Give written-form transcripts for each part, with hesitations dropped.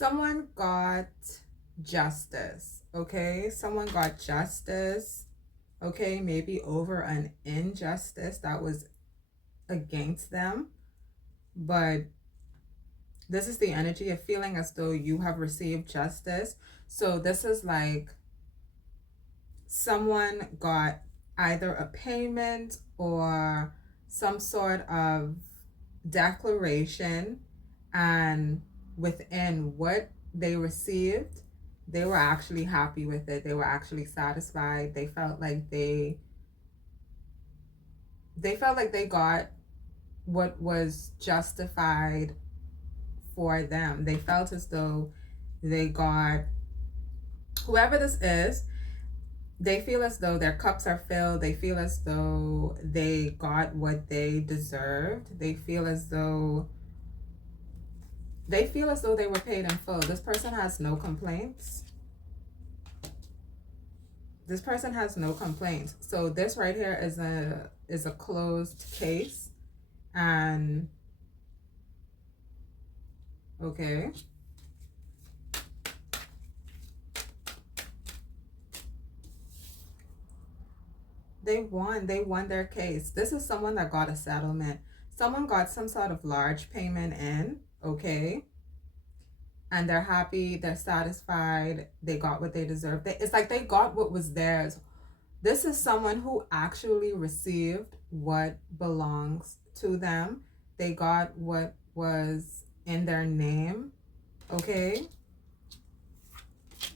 Someone got justice, okay? Someone got justice, okay? Maybe over an injustice that was against them. But this is the energy of feeling as though you have received justice. So this is like someone got either a payment or some sort of declaration, and within what they received, they were actually happy with it. They were actually satisfied. They felt like they got what was justified for them. They felt as though they got, whoever this is, they feel as though their cups are filled. They feel as though they got what they deserved. They feel as though they were paid in full. This person has no complaints. This person has no complaints. So this right here is a closed case. And okay. They won their case. This is someone that got a settlement. Someone got some sort of large payment in, okay? And they're happy, they're satisfied, they got what they deserved. It's like they got what was theirs. This is someone who actually received what belongs to them. They got what was in their name, okay?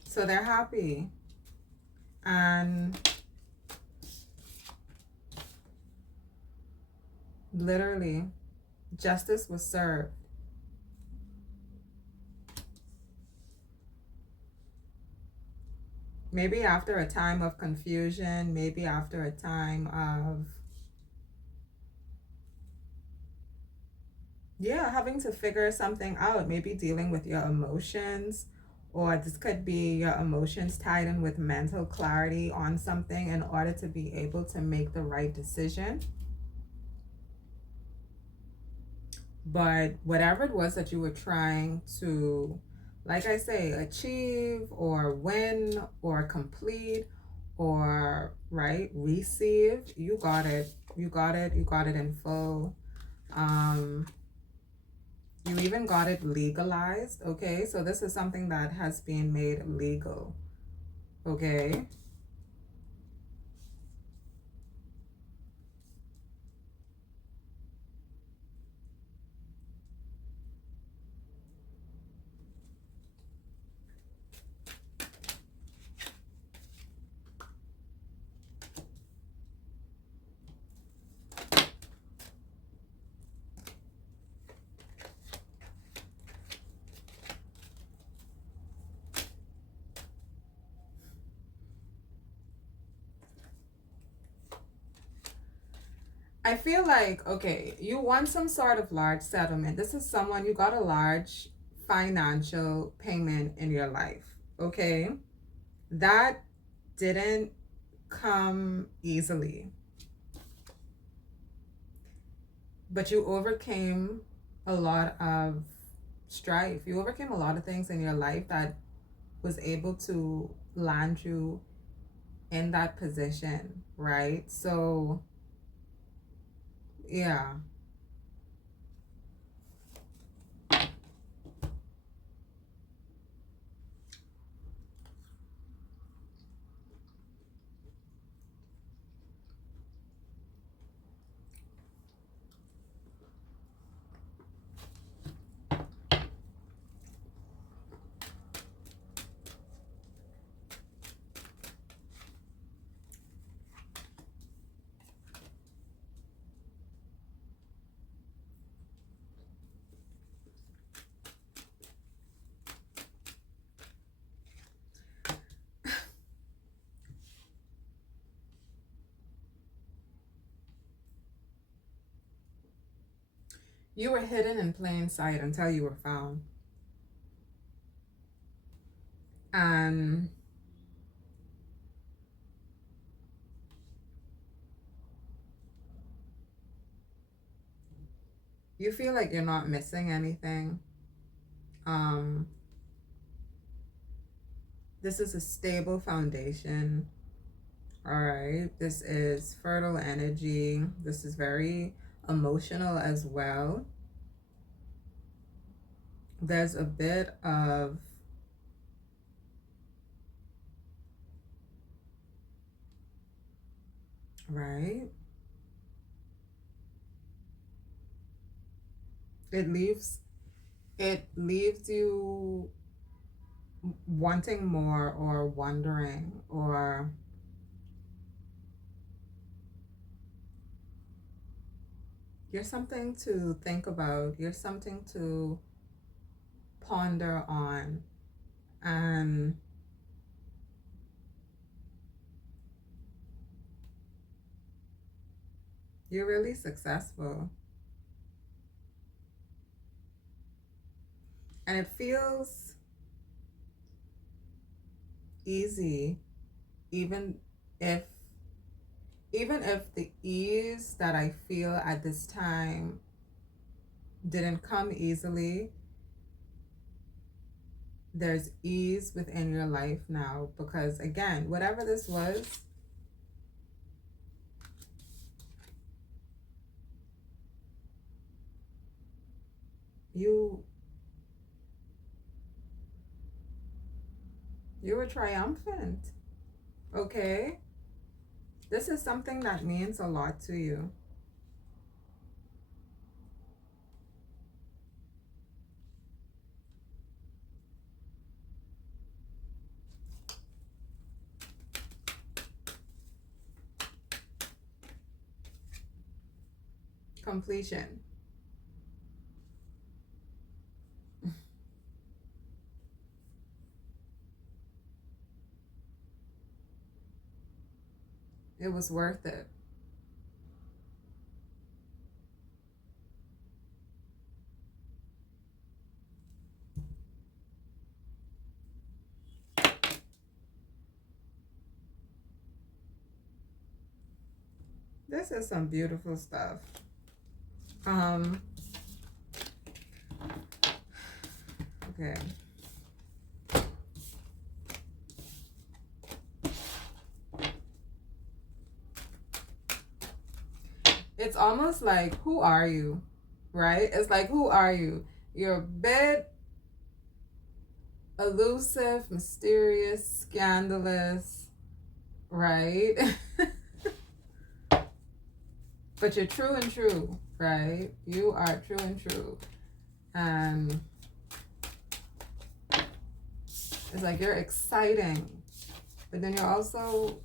So they're happy. And literally, justice was served. Maybe after a time of confusion, maybe after a time of, yeah, having to figure something out, maybe dealing with your emotions, or this could be your emotions tied in with mental clarity on something in order to be able to make the right decision. But whatever it was that you were trying to, like I say, achieve or win or complete or, right, receive, you got it. You got it. You got it in full. You even got it legalized, okay? So this is something that has been made legal, okay? I feel like, okay, you want some sort of large settlement. This is someone, you got a large financial payment in your life, okay? That didn't come easily, but you overcame a lot of strife. You overcame a lot of things in your life that was able to land you in that position, right? So, yeah. You were hidden in plain sight until you were found. And you feel like you're not missing anything. Um, This is a stable foundation. All right. This is fertile energy. This is very emotional as well. There's a bit of right. It leaves you wanting more or wondering or you're something to think about. You're something to ponder on. And you're really successful. And it feels easy, even if the ease that I feel at this time didn't come easily, there's ease within your life now because again, whatever this was, you were triumphant. Okay? This is something that means a lot to you. Completion. It was worth it. This is some beautiful stuff. Um, okay. It's almost like, who are you? Right? It's like, who are you? You're a bit elusive, mysterious, scandalous, right? But you're true and true, right? You are true and true. And it's like you're exciting, but then you're also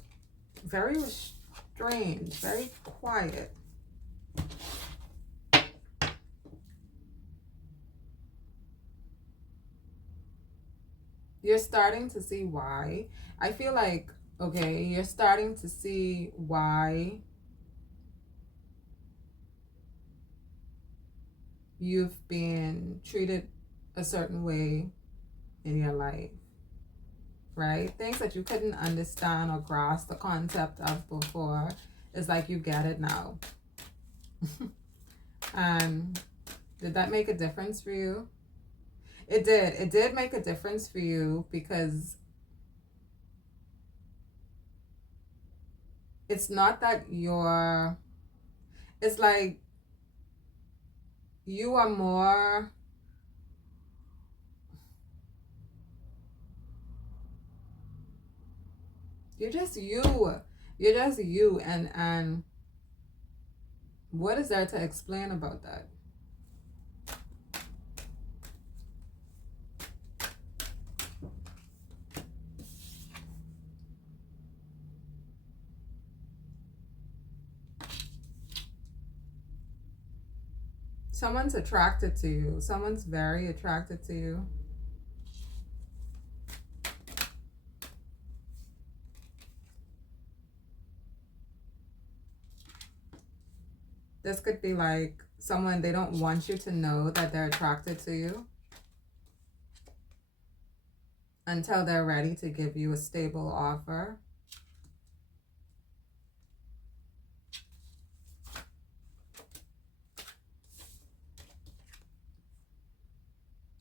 very restrained, very quiet. You're starting to see why. I feel like, okay, you're starting to see why you've been treated a certain way in your life, right? Things that you couldn't understand or grasp the concept of before. It's like you get it now. And did that make a difference for you? It did. It did make a difference for you because it's not that it's like you are more, you're just you. You're just you. And what is there to explain about that? Someone's attracted to you. Someone's very attracted to you. This could be like someone, they don't want you to know that they're attracted to you until they're ready to give you a stable offer.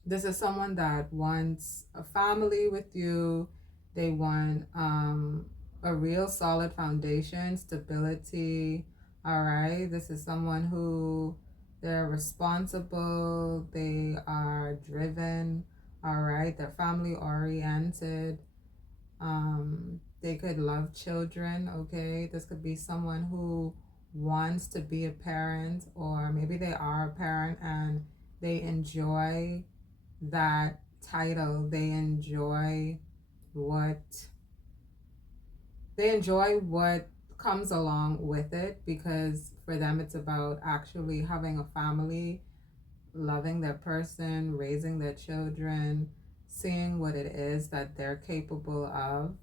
This is someone that wants a family with you. They want a real solid foundation, stability. All right. This is someone who they're responsible, they are driven. All right. They're family oriented. They could love children. Okay. This could be someone who wants to be a parent, or maybe they are a parent and they enjoy that title. What they enjoy what comes along with it, because for them it's about actually having a family, loving their person, raising their children, seeing what it is that they're capable of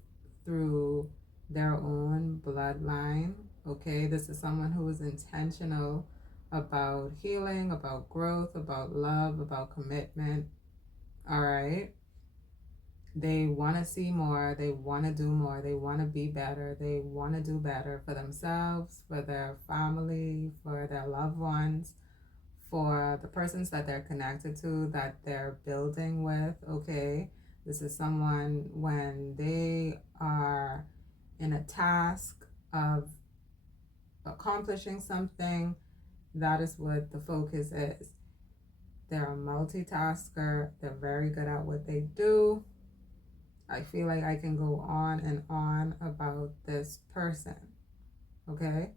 through their own bloodline. Okay, this is someone who is intentional about healing, about growth, about love, about commitment. All right. They want to see more, they want to do more, they want to be better, they want to do better for themselves, for their family, for their loved ones, for the persons that they're connected to, that they're building with. Okay, this is someone when they are in a task of accomplishing something, that is what the focus is. They're a multitasker, they're very good at what they do. I feel like I can go on and on about this person. Okay?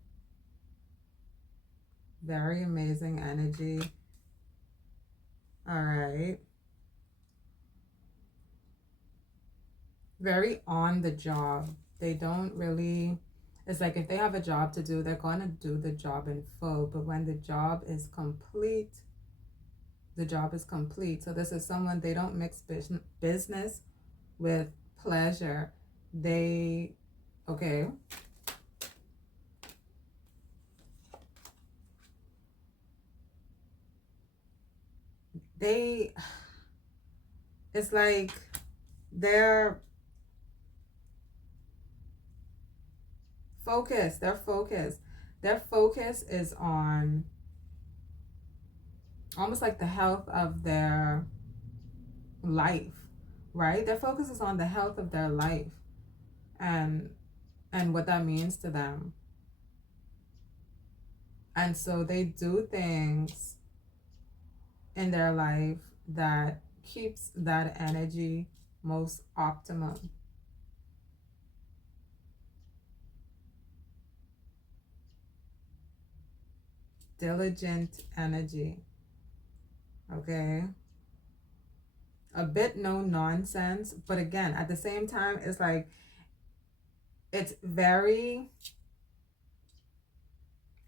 Very amazing energy. All right. Very on the job. They don't really, it's like if they have a job to do, they're going to do the job in full. But when the job is complete, the job is complete. So this is someone, they don't mix business with pleasure. They, okay. They, it's like they're focused. Their focus is on almost like the health of their life, right? Their focus is on the health of their life and what that means to them. And so they do things in their life that keeps that energy most optimum. Diligent energy. Okay. A bit no nonsense, but again, at the same time, it's like it's very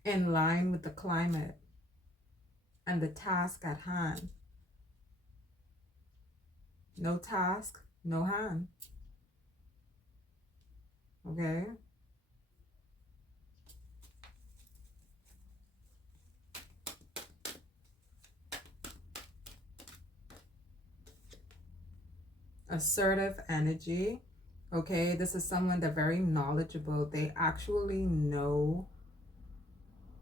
in line with the climate and the task at hand. No task, no hand. Okay. Assertive energy. Okay, this is someone that's very knowledgeable. They actually know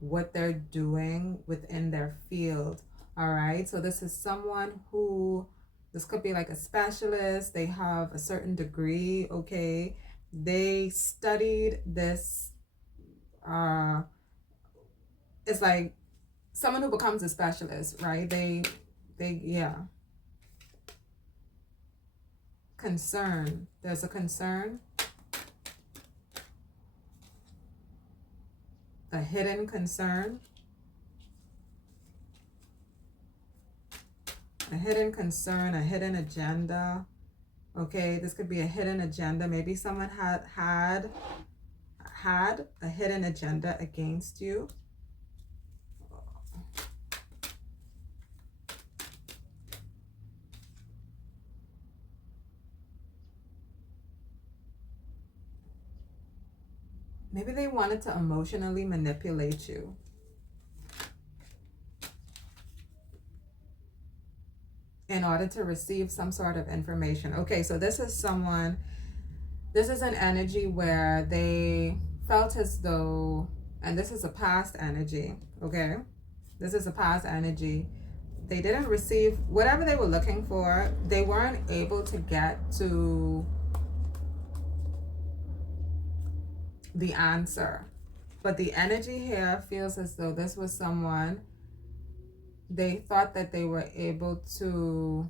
what they're doing within their field. All right, so this is someone who, this could be like a specialist, they have a certain degree. Okay, they studied this. It's like someone who becomes a specialist, right? Yeah. Concern. There's a concern, a hidden concern, a hidden concern, a hidden agenda. Okay, this could be a hidden agenda. Maybe someone had a hidden agenda against you. Maybe they wanted to emotionally manipulate you. In order to receive some sort of information. Okay, so this is someone, this is an energy where they felt as though, and this is a past energy, okay? This is a past energy. They didn't receive whatever they were looking for. They weren't able to get to the answer. But the energy here feels as though this was someone, they thought that they were able to,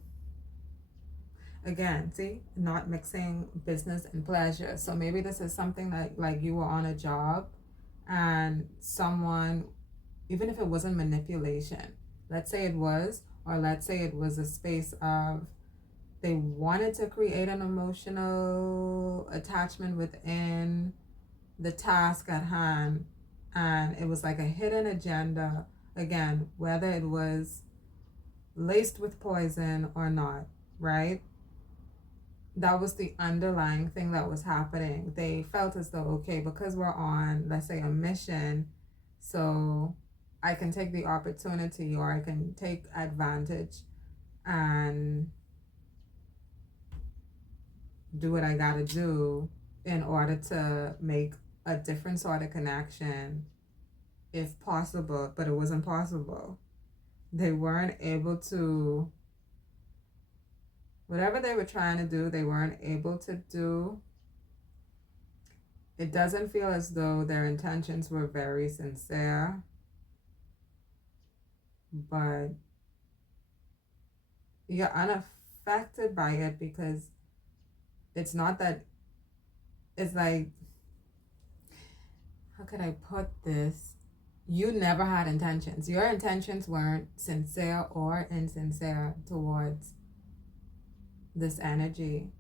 again, see, not mixing business and pleasure. So maybe this is something that, like, you were on a job and someone, even if it wasn't manipulation, let's say it was, or let's say it was a space of they wanted to create an emotional attachment within the task at hand, and it was like a hidden agenda, again, whether it was laced with poison or not, right? That was the underlying thing that was happening. They felt as though, okay, because we're on, let's say, a mission, so I can take the opportunity, or I can take advantage and do what I gotta do in order to make a different sort of connection if possible, but it wasn't possible. They weren't able to, whatever they were trying to do, they weren't able to do. It doesn't feel as though their intentions were very sincere, but you're unaffected by it because it's not that, it's like, how could I put this? You never had intentions. Your intentions weren't sincere or insincere towards this energy.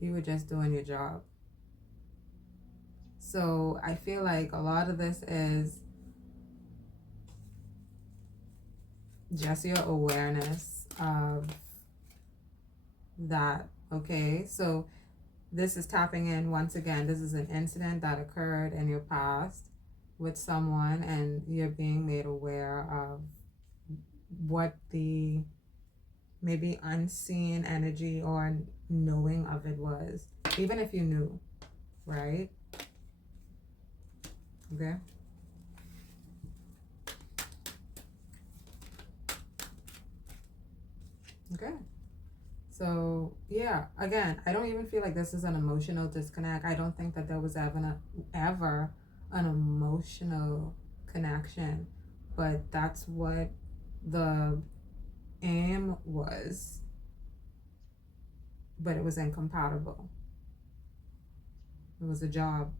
You were just doing your job. So I feel like a lot of this is just your awareness of that. Okay, so this is tapping in once again. This is an incident that occurred in your past with someone, and you're being made aware of what the maybe unseen energy or knowing of it was, even if you knew, right? Okay. Okay. So yeah, again, I don't even feel like this is an emotional disconnect. I don't think that there was ever an emotional connection, but that's what the aim was, but it was incompatible. It was a job.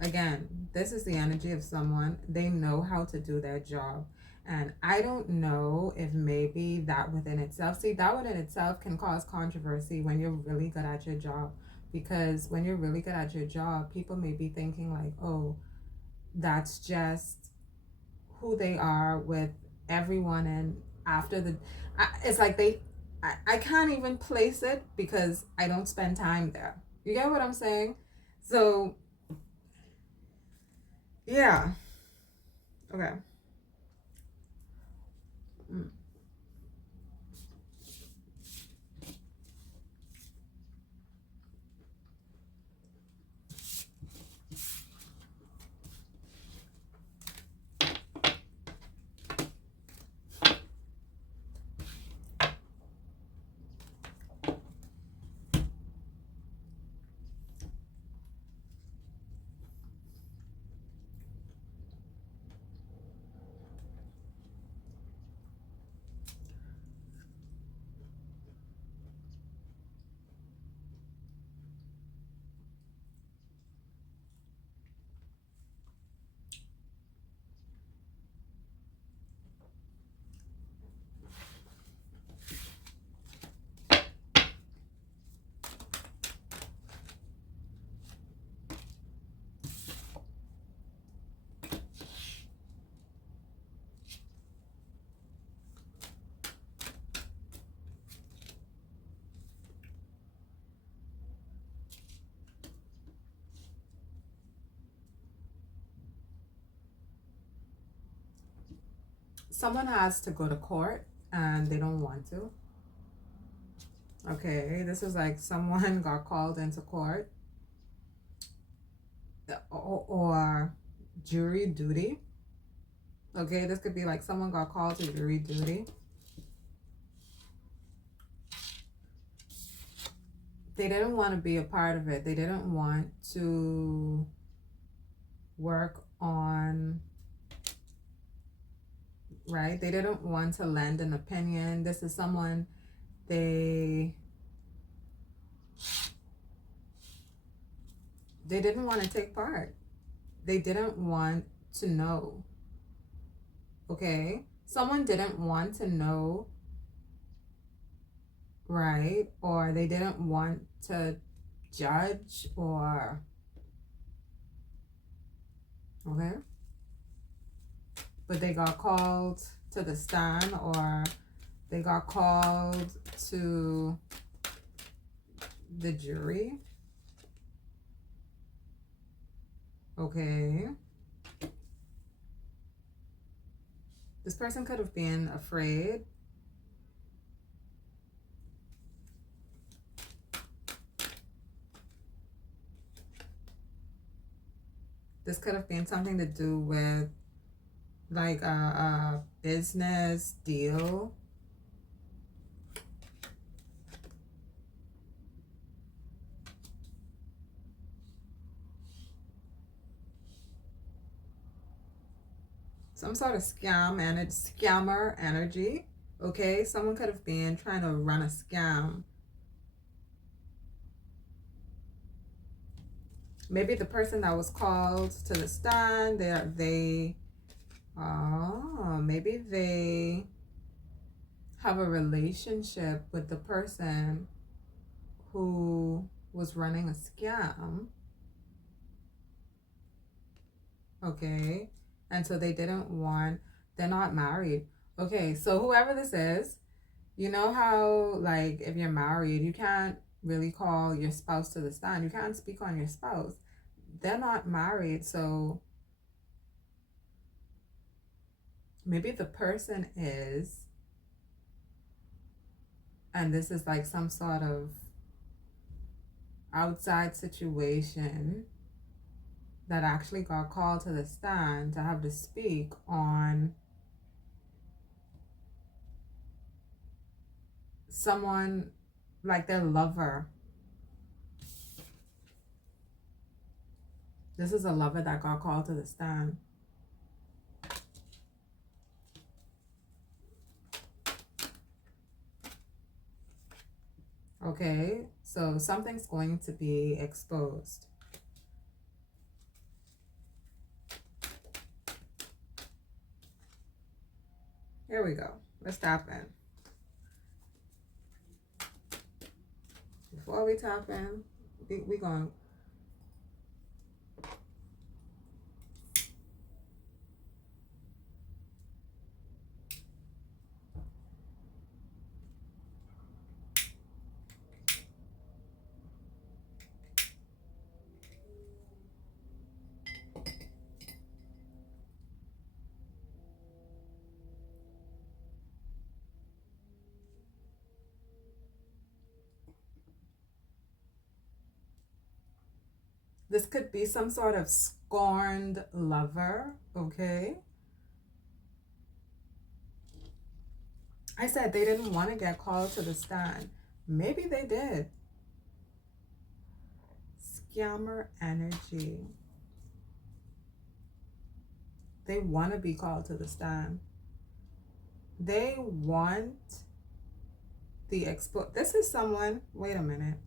Again, this is the energy of someone, they know how to do their job. And I don't know if maybe that within itself, see, that within itself can cause controversy when you're really good at your job. Because when you're really good at your job, people may be thinking, like, oh, that's just who they are with everyone. And after it's like I can't even place it because I don't spend time there. You get what I'm saying? So, yeah. Okay. Mm. Someone has to go to court and they don't want to. Okay, this is like someone got called into court, or jury duty. Okay, this could be like someone got called to jury duty They didn't want to be a part of it. They didn't want to work on, right? They didn't want to lend an opinion. This is someone they they didn't want to take part. They didn't want to know. Okay? Someone didn't want to know, right? Or they didn't want to judge or, okay? But they got called to the stand, or they got called to the jury. Okay. This person could have been afraid. This could have been something to do with like a business deal. Some sort of scammer energy. Okay, someone could have been trying to run a scam. Maybe the person that was called to the stand, maybe they have a relationship with the person who was running a scam. Okay, and so they're not married. Okay, so whoever this is, you know how, like, if you're married, you can't really call your spouse to the stand. You can't speak on your spouse. They're not married, so maybe the person is, and this is like some sort of outside situation that actually got called to the stand to have to speak on someone, like their lover. This is a lover that got called to the stand. Okay, so something's going to be exposed. Here we go. Let's tap in. Before we tap in, we going. This could be some sort of scorned lover, okay? I said they didn't want to get called to the stand. Maybe they did. Scammer energy. They want to be called to the stand. They want the This is someone, wait a minute.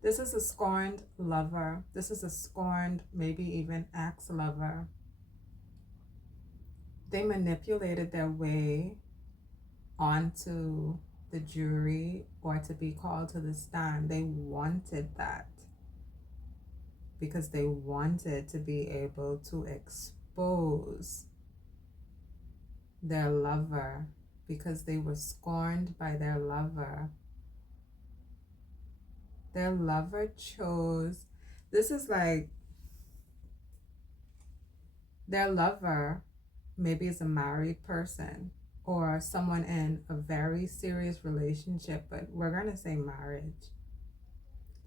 This is a scorned lover. This is a scorned, maybe even ex-lover. They manipulated their way onto the jury or to be called to the stand. They wanted that because they wanted to be able to expose their lover because they were scorned by their lover. Their lover chose, this is like their lover maybe is a married person or someone in a very serious relationship, but we're going to say marriage.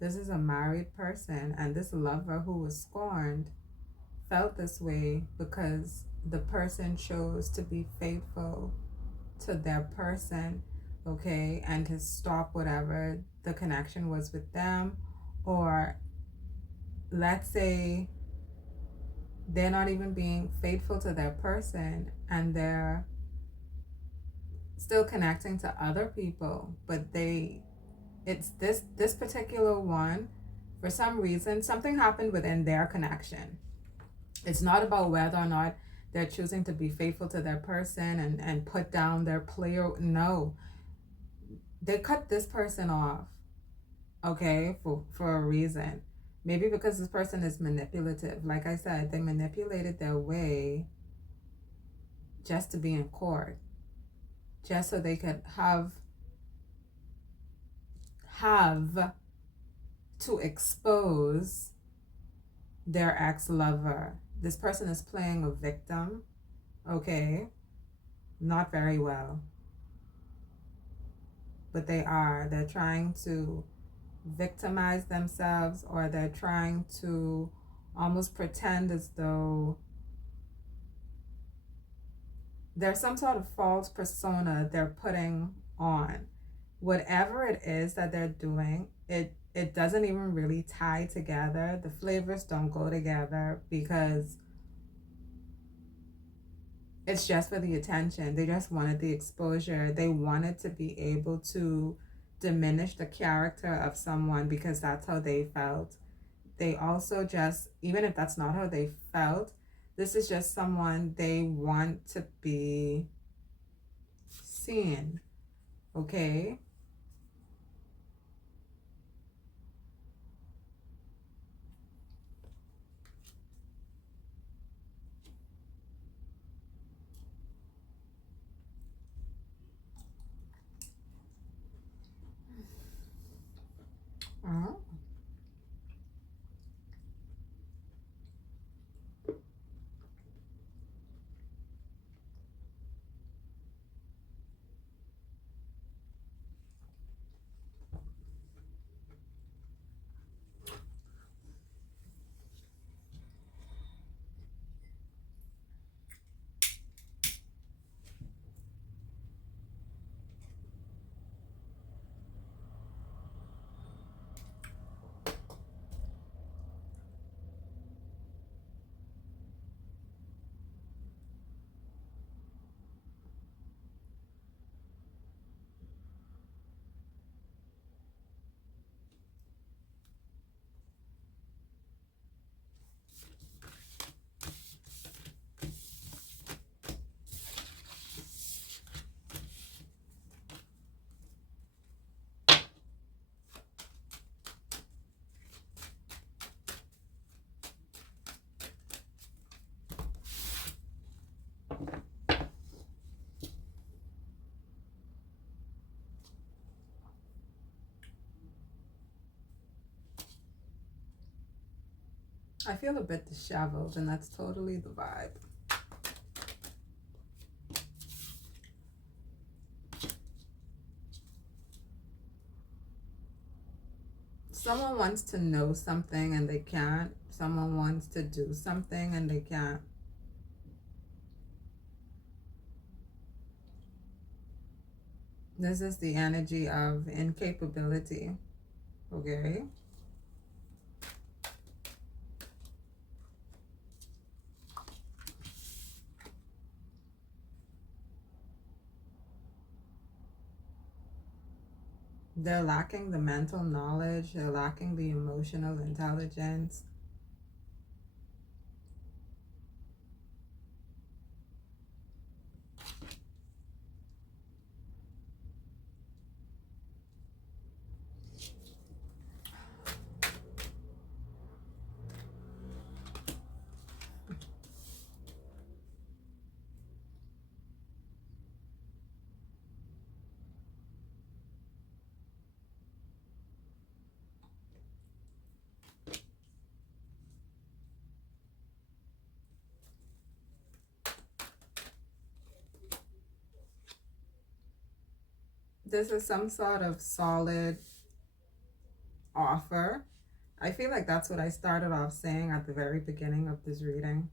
This is a married person, and this lover who was scorned felt this way because the person chose to be faithful to their person, okay, and to stop whatever the connection was with them. Or let's say they're not even being faithful to their person and they're still connecting to other people, but it's this particular one, for some reason something happened within their connection. It's not about whether or not they're choosing to be faithful to their person and put down their player. No, they cut this person off, okay, for a reason. Maybe because this person is manipulative. Like I said, they manipulated their way just to be in court, just so they could have to expose their ex-lover. This person is playing a victim, okay? Not very well, but they are. They're trying to victimize themselves, or they're trying to almost pretend as though there's some sort of false persona they're putting on. Whatever it is that they're doing, it doesn't even really tie together. The flavors don't go together because it's just for the attention. They just wanted the exposure. They wanted to be able to diminish the character of someone because that's how they felt. They also just, even if that's not how they felt, this is just someone they want to be seen, okay? Uh-huh. I feel a bit disheveled, and that's totally the vibe. Someone wants to know something and they can't. Someone wants to do something and they can't. This is the energy of incapability, okay? They're lacking the mental knowledge, they're lacking the emotional intelligence. This is some sort of solid offer. I feel like that's what I started off saying at the very beginning of this reading.